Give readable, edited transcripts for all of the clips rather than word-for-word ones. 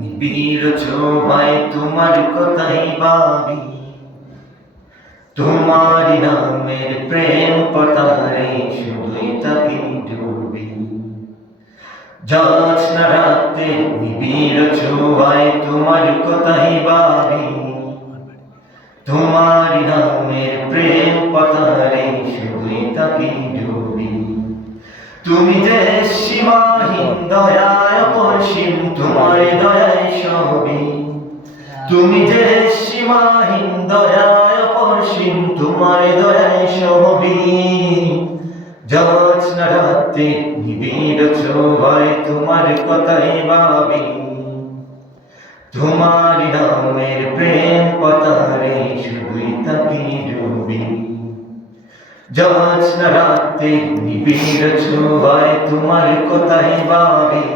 নিবিড় ছোঁয়ায় তোমার কথাই ভাবি, তোমার নামের প্রেম পতারে শুধুই তাকে ডুবি। জ্যোৎস্না রাতে নিবিড় ছোঁয়ায় তোমার কথাই ভাবি, তোমার নামের প্রেম পতারে শুধুই তাকে ডুবি। তুমি যে সীমাহীন দয়ায় অপসীম, তোমার দয়ায় সবই। তুমি যে সীমাহীন দয়ায় অপসীম, তোমার দয়ায় সবই। জ্যোৎস্না রাতে নিবিড় ছোঁয়ায় তোমার কথাই ভাবি, তোমার নামের প্রেম পতারে শুধুই তাকে ডুবি। জ্যোৎস্না রাতে নিবিড় ছোঁয়ায় তোমার কথাই ভাবি,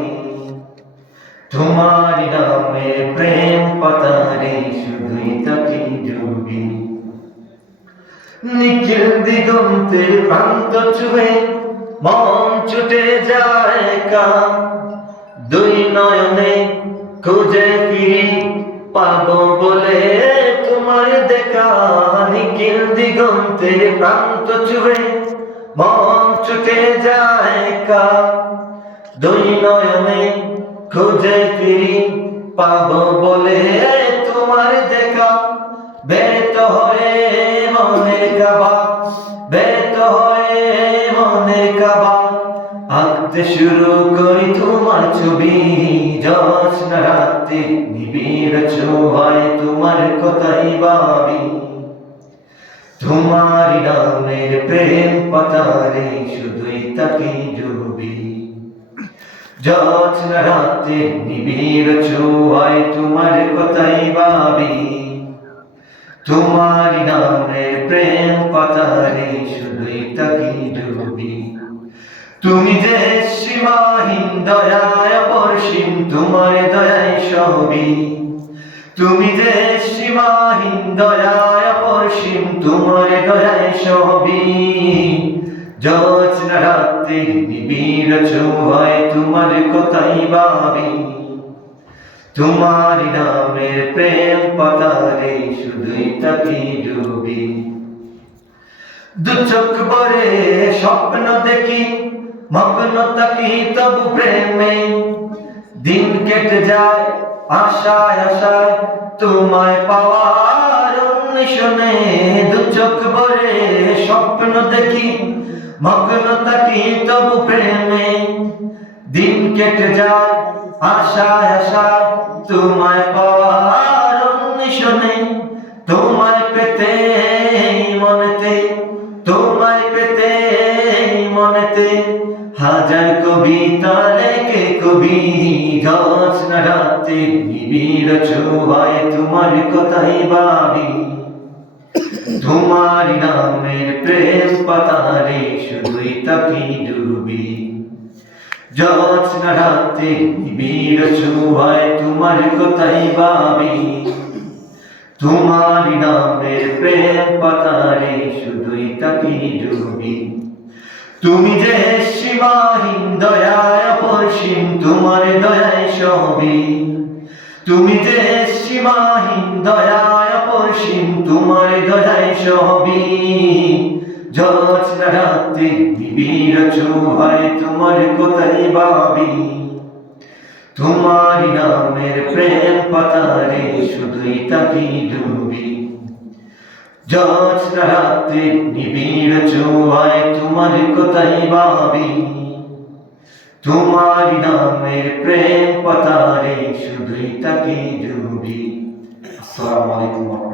তোমার নামের প্রেম পতারে শুধুই তাকে ডুবি। নিখিল দিগন্তের প্রান্ত ছুঁয়ে মন ছুটে যায় একা, দুই নয়নে খুঁজে ফিরি পাবো বলে তোমার দেখা। নিখিল দিগন্তের প্রান্ত ছুঁয়ে মন ছুটে যায় একা, দুই নয়নে খুঁজে ফিরি পাবো বলে তোমার দেখা। ব্যর্থ হয়ে মনের কাবা, ব্যর্থ হয়ে মনের কাবা, আঁকতে শুরু করি তোমার ছবি। জ্যোৎস্না রাতে নিবিড় ছোঁয়ায় তোমার কথাই ভাবি, তোমার নামের প্রেম পতারে শুধুই তাকে ডুবি। জ্যোৎস্না রাতে নিবিড় ছোঁয়ায় তোমার কথাই ভাবি, তোমার নামের প্রেম পতারে শুধুই তাকে ডুবি। তুমি যে সীমাহীন দয়ায় অপসীম, তোমার দয়ায় সবই। তুমি যে সীমাহীন দয়ায় অপসীম, তোমার দয়ায় সবই। জ্যোৎস্না রাতে নিবিড় ছোঁয়ায় তোমার কথাই ভাবি, তোমার নামের প্রেম পতারে শুধুই তাকে ডুবি। দু চোখ ভরে স্বপ্ন দেখি, মগ্ন থাকি তবু প্রেমে। দিন কেটে যায় আশায় আশায় তোমায় পাওয়ার অন্বেষণে। দু চোখ ভরে স্বপ্ন দেখি, মগ্ন থাকি তবু প্রেমে। দিন কেটে যায় আশায় আশায় তোমায় পাওয়ার অন্বেষণে। তোমায় পেতে মনেতে, তোমায় পেতে মনেতে, হাজার কবিতা লেখে কবি। জ্যোৎস্না রাতে নিবিড় ছোঁয়ায় তোমার কথাই ভাবি, তোমার নামের প্রেম পতারে শুধুই তাকে ডুবি। জ্যোৎস্না রাতে নিবিড় ছোঁয়ায় তোমার কথাই ভাবি, তোমার নামের প্রেম পতারে শুধুই তাকে ডুবি। তুমি যে সীমাহীন দয়ায় অপসীম, তোমার দয়ায় সবই। তুমি যে সীমাহীন দয়ায় অপসীম, তোমার দয়ায় সবই। জ্যোৎস্না রাতে নিবিড় ছোঁয়ায় তোমার কথাই ভাবি, তোমার নামের প্রেম পতারে শুধুই তাকে ডুবি। জ্যোৎস্না রাতে নিবিড় ছোঁয়ায় তোমার কথাই ভাবি, তোমার নামের প্রেম পতারে শুধুই তাকে ডুবি। আসসালামু আলাইকুম।